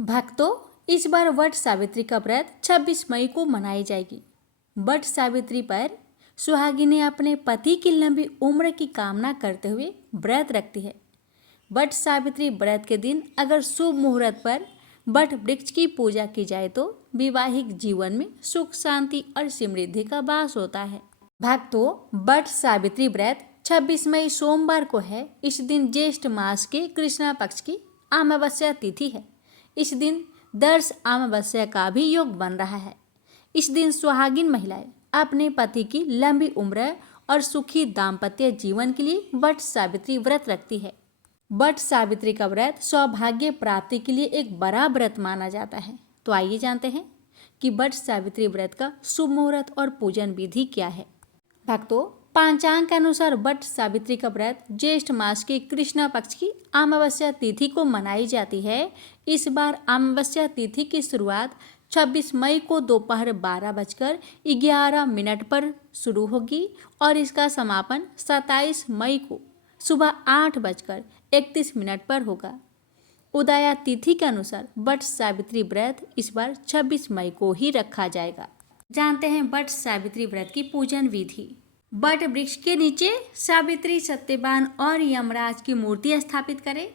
भक्तों, इस बार वट सावित्री का व्रत 26 मई को मनाई जाएगी। वट सावित्री पर सुहागिनें अपने पति की लंबी उम्र की कामना करते हुए व्रत रखती है। वट सावित्री व्रत के दिन अगर शुभ मुहूर्त पर वट वृक्ष की पूजा की जाए तो वैवाहिक जीवन में सुख, शांति और समृद्धि का वास होता है। भक्तों, वट सावित्री व्रत 26 मई सोमवार को है। इस दिन ज्येष्ठ मास के कृष्णा पक्ष की अमावस्या तिथि है। इस दिन दर्श अमावस्या का भी योग बन रहा है। इस दिन सुहागिन महिलाएं अपने पति की लंबी उम्र और सुखी दाम्पत्य जीवन के लिए वट सावित्री व्रत रखती है। वट सावित्री का व्रत सौभाग्य प्राप्ति के लिए एक बड़ा व्रत माना जाता है। तो आइए जानते हैं कि वट सावित्री व्रत का शुभ मुहूर्त और पूजन विधि क्या है। भक्तों, पांचांग के अनुसार वट सावित्री का व्रत ज्येष्ठ मास के कृष्णा पक्ष की अमावस्या तिथि को मनाई जाती है। इस बार अमावस्या तिथि की शुरुआत 26 मई को दोपहर 12:11 पर शुरू होगी और इसका समापन 27 मई को सुबह 8:31 पर होगा। उदया तिथि के अनुसार वट सावित्री व्रत इस बार 26 मई को ही रखा जाएगा। जानते हैं वट सावित्री व्रत की पूजन विधि। वट वृक्ष के नीचे सावित्री, सत्यवान और यमराज की मूर्ति स्थापित करें।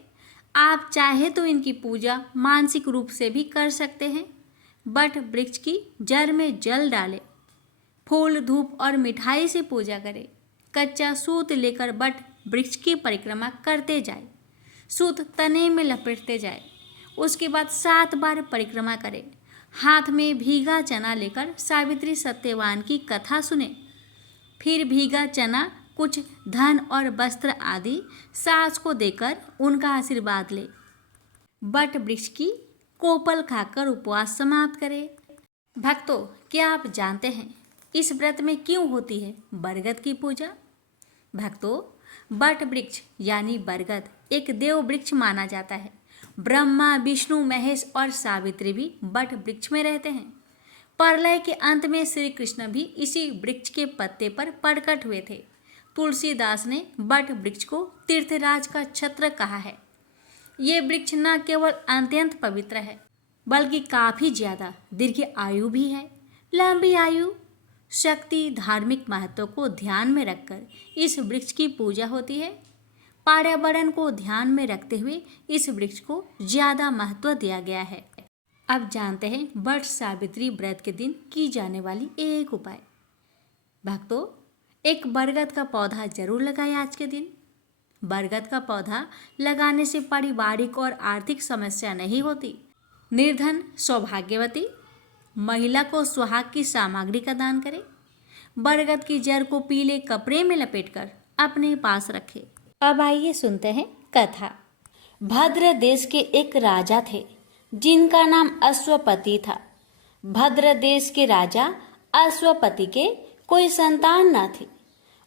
आप चाहे तो इनकी पूजा मानसिक रूप से भी कर सकते हैं। वट वृक्ष की जड़ में जल डालें, फूल, धूप और मिठाई से पूजा करें। कच्चा सूत लेकर वट वृक्ष की परिक्रमा करते जाए, सूत तने में लपेटते जाए। उसके बाद 7 बार परिक्रमा करें। हाथ में भीगा चना लेकर सावित्री, सत्यवान की कथा सुने। फिर भीगा चना, कुछ धन और वस्त्र आदि सास को देकर उनका आशीर्वाद ले। वट वृक्ष की कोपल खाकर उपवास समाप्त करें। भक्तों, क्या आप जानते हैं इस व्रत में क्यों होती है बरगद की पूजा? भक्तों, वट वृक्ष यानी बरगद एक देव वृक्ष माना जाता है। ब्रह्मा, विष्णु, महेश और सावित्री भी वट वृक्ष में रहते हैं। प्रलय के अंत में श्री कृष्ण भी इसी वृक्ष के पत्ते पर प्रकट हुए थे। तुलसीदास ने वट वृक्ष को तीर्थराज का छत्र कहा है। ये वृक्ष न केवल अत्यंत पवित्र है बल्कि काफी ज्यादा दीर्घ आयु भी है। लंबी आयु, शक्ति, धार्मिक महत्व को ध्यान में रखकर इस वृक्ष की पूजा होती है। पर्यावरण को ध्यान में रखते हुए इस वृक्ष को ज्यादा महत्व दिया गया है। अब जानते हैं वट सावित्री व्रत के दिन की जाने वाली एक उपाय। भक्तों, एक बरगद का पौधा जरूर लगाएं आज के दिन। बरगद का पौधा लगाने से पारिवारिक और आर्थिक समस्या नहीं होती। निर्धन, सौभाग्यवती महिला को सुहाग की सामग्री का दान करें। बरगद की जड़ को पीले कपड़े में लपेटकर अपने पास रखें। अब आइए सुनते हैं कथा। भद्र देश के एक राजा थे जिनका नाम अश्वपति था। भद्र देश के राजा अश्वपति के कोई संतान न थी।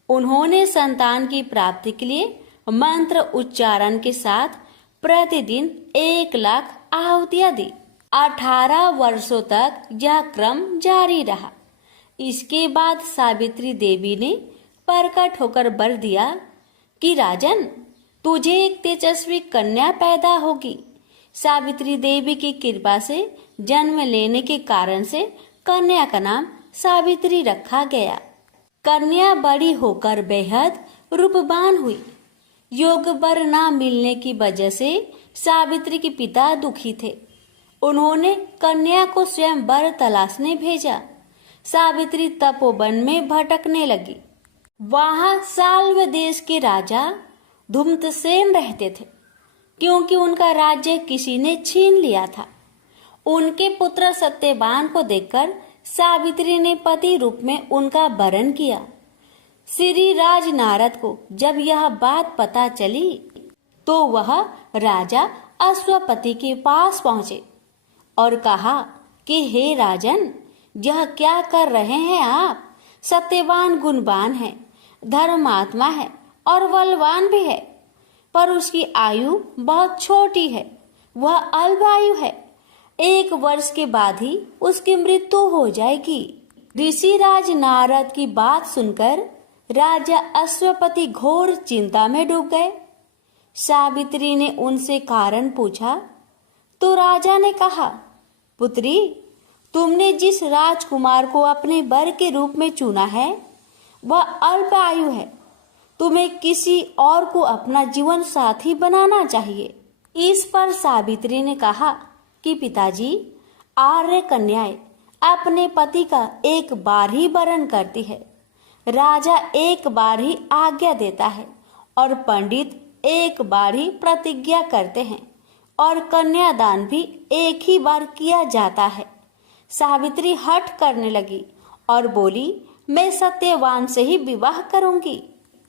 उन्होंने संतान की प्राप्ति के लिए मंत्र उच्चारण के साथ प्रतिदिन 1,00,000 आहुतियां दी। 18 वर्षों तक यह क्रम जारी रहा। इसके बाद सावित्री देवी ने प्रकट होकर वर दिया कि राजन, तुझे एक तेजस्वी कन्या पैदा होगी। सावित्री देवी की कृपा से जन्म लेने के कारण से कन्या का नाम सावित्री रखा गया। कन्या बड़ी होकर बेहद रूपवान हुई। योग वर न मिलने की वजह से सावित्री के पिता दुखी थे। उन्होंने कन्या को स्वयं वर तलाशने भेजा। सावित्री तपोवन में भटकने लगी। वहां साल्व देश के राजा धूम्रसेन रहते थे, क्योंकि उनका राज्य किसी ने छीन लिया था। उनके पुत्र सत्यवान को देखकर सावित्री ने पति रूप में उनका वरण किया। श्री राज नारद को जब यह बात पता चली तो वह राजा अश्वपति के पास पहुंचे और कहा कि हे राजन, यह क्या कर रहे हैं आप? सत्यवान गुणवान है, धर्मात्मा है और बलवान भी है, पर उसकी आयु बहुत छोटी है। वह अल्पायु है। 1 वर्ष के बाद ही उसकी मृत्यु हो जाएगी। ऋषिराज नारद की बात सुनकर राजा अश्वपति घोर चिंता में डूब गए। सावित्री ने उनसे कारण पूछा तो राजा ने कहा, पुत्री, तुमने जिस राजकुमार को अपने वर के रूप में चुना है वह अल्प आयु है। तुम्हें किसी और को अपना जीवन साथी बनाना चाहिए। इस पर सावित्री ने कहा कि पिताजी, आर्य कन्याएं अपने पति का एक बार ही वरण करती है। राजा एक बार ही आज्ञा देता है और पंडित एक बार ही प्रतिज्ञा करते हैं और कन्यादान भी एक ही बार किया जाता है। सावित्री हठ करने लगी और बोली, मैं सत्यवान से ही विवाह करूंगी।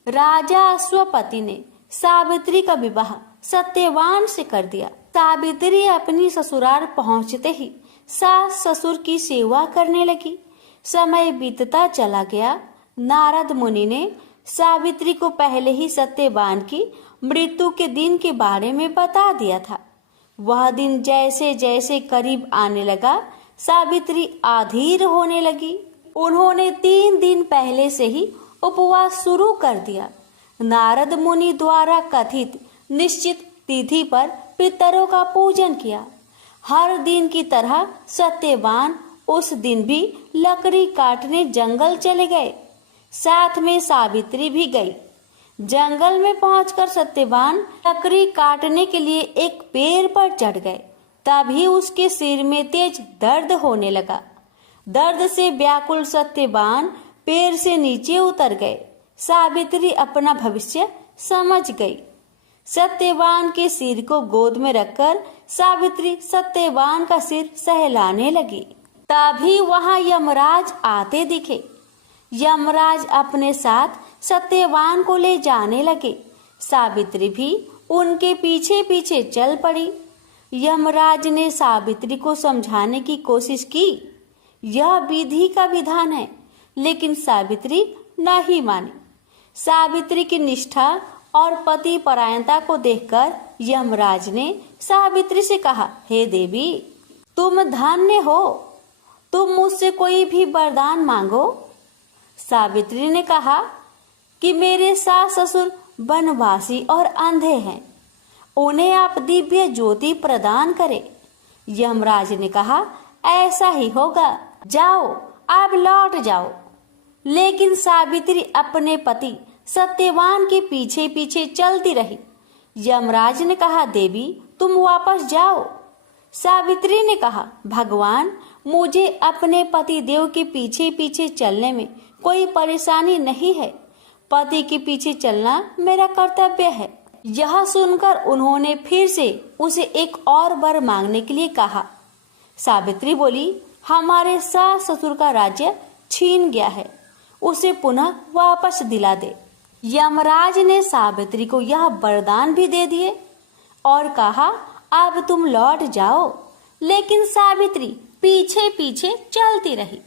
राजा अश्वपति ने सावित्री का विवाह सत्यवान से कर दिया। सावित्री अपनी ससुराल पहुंचते ही सास ससुर की सेवा करने लगी। समय बीतता चला गया। नारद मुनि ने सावित्री को पहले ही सत्यवान की मृत्यु के दिन के बारे में बता दिया था। वह दिन जैसे जैसे करीब आने लगा, सावित्री अधीर होने लगी। उन्होंने 3 दिन पहले से ही उपवास शुरू कर दिया। नारद मुनि द्वारा कथित निश्चित तिथि पर पितरों का पूजन किया। हर दिन की तरह सत्यवान उस दिन भी लकड़ी काटने जंगल चले गए। साथ में सावित्री भी गई। जंगल में पहुंचकर सत्यवान लकड़ी काटने के लिए एक पेड़ पर चढ़ गए। तभी उसके सिर में तेज दर्द होने लगा। दर्द से व्याकुल सत्यवान पेड़ से नीचे उतर गए। सावित्री अपना भविष्य समझ गई। सत्यवान के सिर को गोद में रखकर सावित्री सत्यवान का सिर सहलाने लगी। तभी वहां यमराज आते दिखे। यमराज अपने साथ सत्यवान को ले जाने लगे। सावित्री भी उनके पीछे पीछे चल पड़ी। यमराज ने सावित्री को समझाने की कोशिश की। यह विधि का विधान है, लेकिन सावित्री नहीं मानी। सावित्री की निष्ठा और पति परायणता को देखकर यमराज ने सावित्री से कहा, हे देवी, तुम धन्य हो, तुम मुझसे कोई भी वरदान मांगो। सावित्री ने कहा कि मेरे सास ससुर वनवासी और अंधे हैं, उन्हें आप दिव्य ज्योति प्रदान करें। यमराज ने कहा, ऐसा ही होगा, जाओ, आप लौट जाओ। लेकिन सावित्री अपने पति सत्यवान के पीछे पीछे चलती रही। यमराज ने कहा, देवी, तुम वापस जाओ। सावित्री ने कहा, भगवान, मुझे अपने पति देव के पीछे पीछे चलने में कोई परेशानी नहीं है। पति के पीछे चलना मेरा कर्तव्य है। यह सुनकर उन्होंने फिर से उसे एक और वर मांगने के लिए कहा। सावित्री बोली, हमारे सास ससुर का राज्य छीन गया है, उसे पुनः वापस दिला दे। यमराज ने सावित्री को यह वरदान भी दे दिए और कहा, अब तुम लौट जाओ। लेकिन सावित्री पीछे पीछे चलती रही।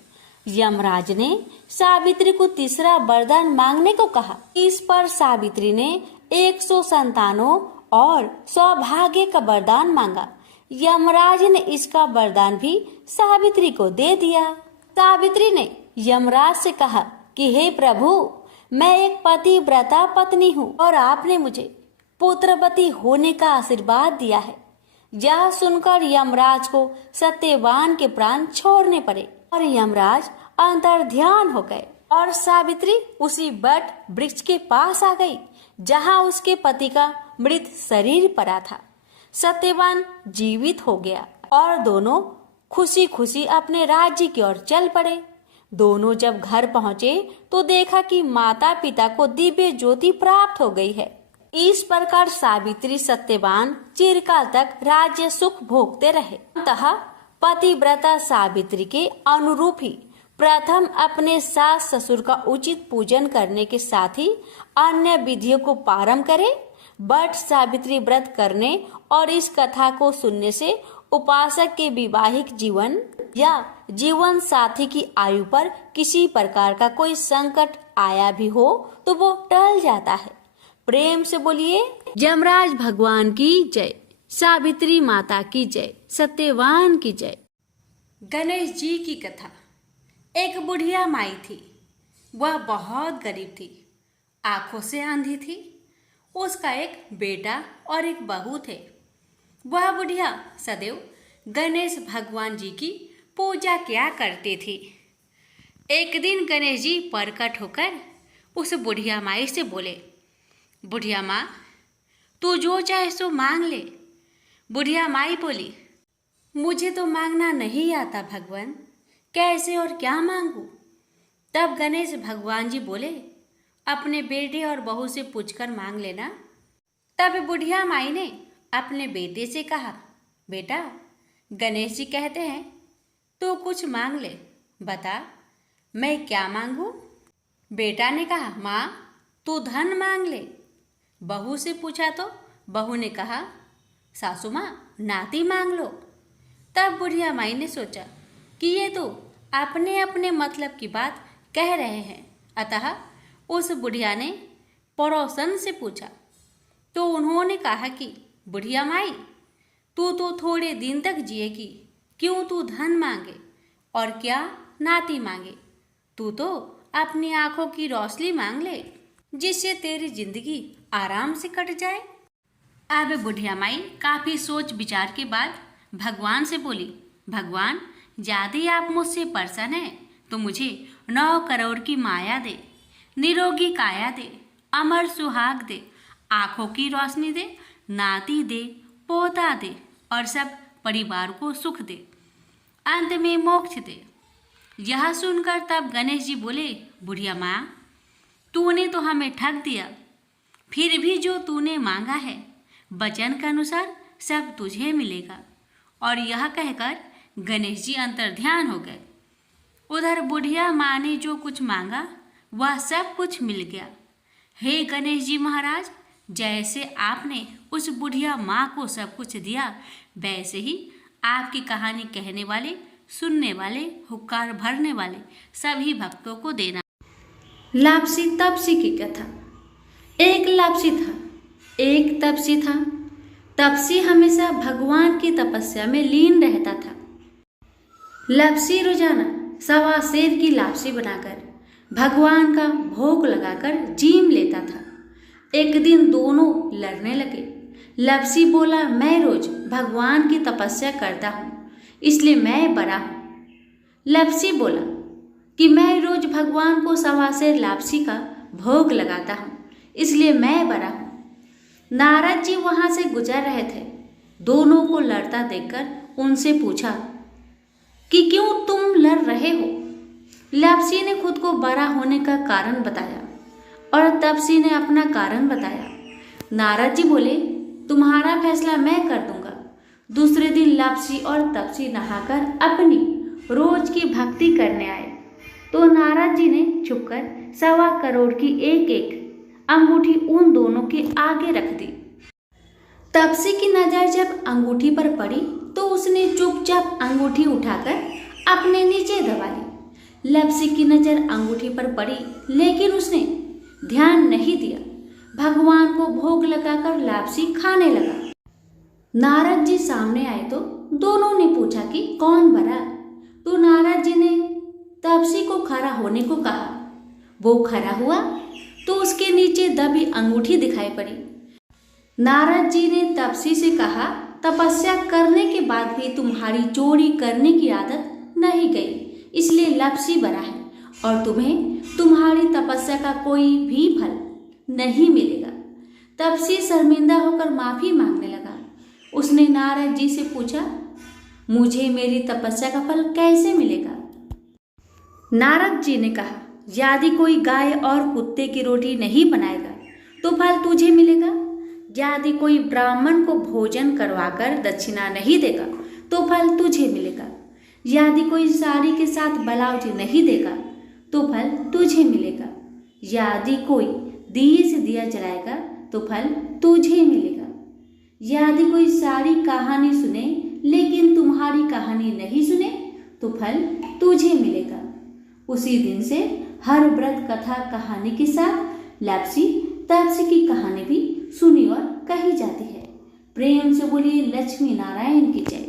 यमराज ने सावित्री को तीसरा वरदान मांगने को कहा। इस पर सावित्री ने 100 संतानों और सौभाग्य का वरदान मांगा। यमराज ने इसका वरदान भी सावित्री को दे दिया। सावित्री ने यमराज से कहा कि हे प्रभु, मैं एक पतिव्रता पत्नी हूँ और आपने मुझे पुत्रवती होने का आशीर्वाद दिया है। यह सुनकर यमराज को सत्यवान के प्राण छोड़ने पड़े और यमराज अंतर्ध्यान हो गए और सावित्री उसी वट वृक्ष के पास आ गई जहाँ उसके पति का मृत शरीर पड़ा था। सत्यवान जीवित हो गया और दोनों खुशी खुशी अपने राज्य की ओर चल पड़े। दोनों जब घर पहुंचे तो देखा कि माता पिता को दिव्य ज्योति प्राप्त हो गई है। इस प्रकार सावित्री सत्यवान चिरकाल तक राज्य सुख भोगते रहे। अतः पतिव्रता सावित्री के अनुरूप ही प्रथम अपने सास ससुर का उचित पूजन करने के साथ ही अन्य विधियों को पारंभ करे। बट सावित्री व्रत करने और इस कथा को सुनने से उपासक के वैवाहिक जीवन या जीवन साथी की आयु पर किसी प्रकार का कोई संकट आया भी हो तो वो टल जाता है। प्रेम से बोलिए यमराज भगवान की जय, सावित्री माता की जय, सत्यवान की जय। गणेश जी की कथा। एक बुढ़िया माई थी। वह बहुत गरीब थी, आंखों से अंधी थी। उसका एक बेटा और एक बहू थे। वह बुढ़िया सदैव गणेश भगवान जी की पूजा किया करती थी। एक दिन गणेश जी प्रकट होकर उस बुढ़िया माई से बोले, बुढ़िया माँ, तू जो चाहे सो मांग ले। बुढ़िया माई बोली, मुझे तो मांगना नहीं आता भगवान, कैसे और क्या मांगू। तब गणेश भगवान जी बोले, अपने बेटे और बहू से पूछकर मांग लेना। तब बुढ़िया माई ने अपने बेटे से कहा, बेटा, गणेश जी कहते हैं तू कुछ मांग ले, बता मैं क्या मांगू। बेटा ने कहा, माँ तू धन मांग ले। बहू से पूछा तो बहू ने कहा, सासू माँ नाती मांग लो। तब बुढ़िया माई ने सोचा कि ये तो अपने अपने मतलब की बात कह रहे हैं, अतः उस बुढ़िया ने पड़ोसन से पूछा तो उन्होंने कहा कि बुढ़िया माई, तू तो थोड़े दिन तक जिएगी, क्यों तू धन मांगे और क्या नाती मांगे। तू तो अपनी आंखों की रोशनी मांग ले, जिससे तेरी जिंदगी आराम से कट जाए। अब बुढ़िया माई काफ़ी सोच विचार के बाद भगवान से बोली, भगवान, यदि आप मुझसे प्रसन्न हैं तो मुझे 9 करोड़ की माया दे, निरोगी काया दे, अमर सुहाग दे, आँखों की रोशनी दे, नाती दे, पोता दे और सब परिवार को सुख दे, अंत में मोक्ष दे। यह सुनकर तब गणेश जी बोले, बुढ़िया माँ, तूने तो हमें ठग दिया, फिर भी जो तूने मांगा है वचन के अनुसार सब तुझे मिलेगा। और यह कहकर गणेश जी अंतर्ध्यान हो गए। उधर बुढ़िया माँ ने जो कुछ मांगा वह सब कुछ मिल गया। हे गणेश जी महाराज, जैसे आपने उस बुढ़िया माँ को सब कुछ दिया, वैसे ही आपकी कहानी कहने वाले, सुनने वाले, हुक्कार भरने वाले सभी भक्तों को देना। लापसी तपसी की कथा। एक लापसी था, एक तपसी था। तपसी हमेशा भगवान की तपस्या में लीन रहता था। लापसी रोजाना 1.25 सेर की लापसी बनाकर भगवान का भोग लगाकर जीम लेता था। एक दिन दोनों लड़ने लगे। लापसी बोला, मैं रोज भगवान की तपस्या करता हूँ, इसलिए मैं बड़ा हूँ। लापसी बोला कि मैं रोज भगवान को 1.25 सेर लापसी का भोग लगाता हूँ, इसलिए मैं बड़ा हूँ। नारद जी वहां से गुजर रहे थे। दोनों को लड़ता देखकर उनसे पूछा कि क्यों तुम लड़ रहे हो। लापसी ने खुद को बड़ा होने का कारण बताया और तपसी ने अपना कारण बताया। नारद जी बोले, तुम्हारा फैसला मैं कर दूंगा। दूसरे दिन लापसी और तपसी नहाकर अपनी रोज की भक्ति करने आए तो नारद जी ने छुपकर 1.25 करोड़ की एक अंगूठी उन दोनों के आगे रख दी। तपसी की नजर जब अंगूठी पर पड़ी तो उसने चुपचाप अंगूठी उठाकर अपने नीचे दबा ली। लापसी की नजर अंगूठी पर पड़ी लेकिन उसने ध्यान नहीं दिया। भगवान को भोग लगाकर लापसी खाने लगा। नारद जी सामने आए तो दोनों ने पूछा कि कौन बड़ा। तो नारद जी ने तपसी को खड़ा होने को कहा। वो खड़ा हुआ तो उसके नीचे दबी अंगूठी दिखाई पड़ी। नारद जी ने तपसी से कहा, तपस्या करने के बाद भी तुम्हारी चोरी करने की आदत नहीं गई, इसलिए लापसी बड़ा है और तुम्हें तुम्हारी तपस्या का कोई भी फल नहीं मिलेगा। तपसी शर्मिंदा होकर माफी मांगने लगा। उसने नारद जी से पूछा, मुझे मेरी तपस्या का फल कैसे मिलेगा। नारद जी ने कहा, यदि कोई गाय और कुत्ते की रोटी नहीं बनाएगा तो फल तुझे मिलेगा। यदि कोई ब्राह्मण को भोजन करवाकर दक्षिणा नहीं देगा तो फल तुझे मिलेगा। यदि कोई साड़ी के साथ ब्लाउज नहीं देगा तो फल तुझे मिलेगा। यदि कोई दिए से दिया जलाएगा तो फल तुझे मिलेगा। यदि कोई सारी कहानी सुने लेकिन तुम्हारी कहानी नहीं सुने तो फल तुझे मिलेगा। उसी दिन से हर व्रत कथा कहानी के साथ लापसी तपसी की कहानी भी सुनी और कही जाती है। प्रेम से बोलिए लक्ष्मी नारायण की जय।